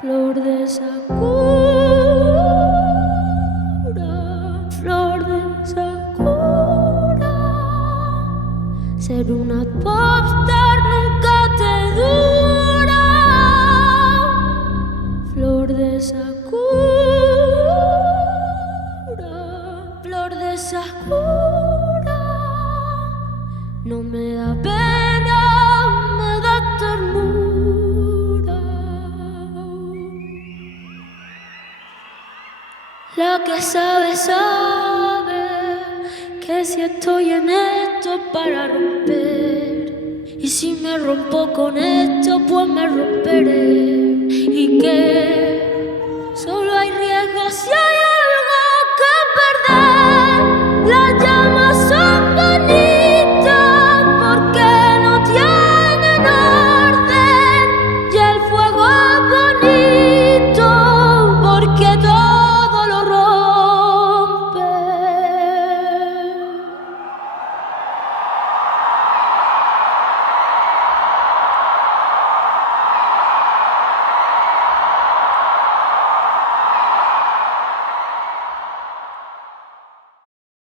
Flor de Sakura, flor de Sakura. Ser una popstar nunca te dura. Flor de Sakura, flor de Sakura. No me da pena, me da ternura. La que sabe, sabe que si estoy en esto es para romper. Y si me rompo con esto, pues me romperé.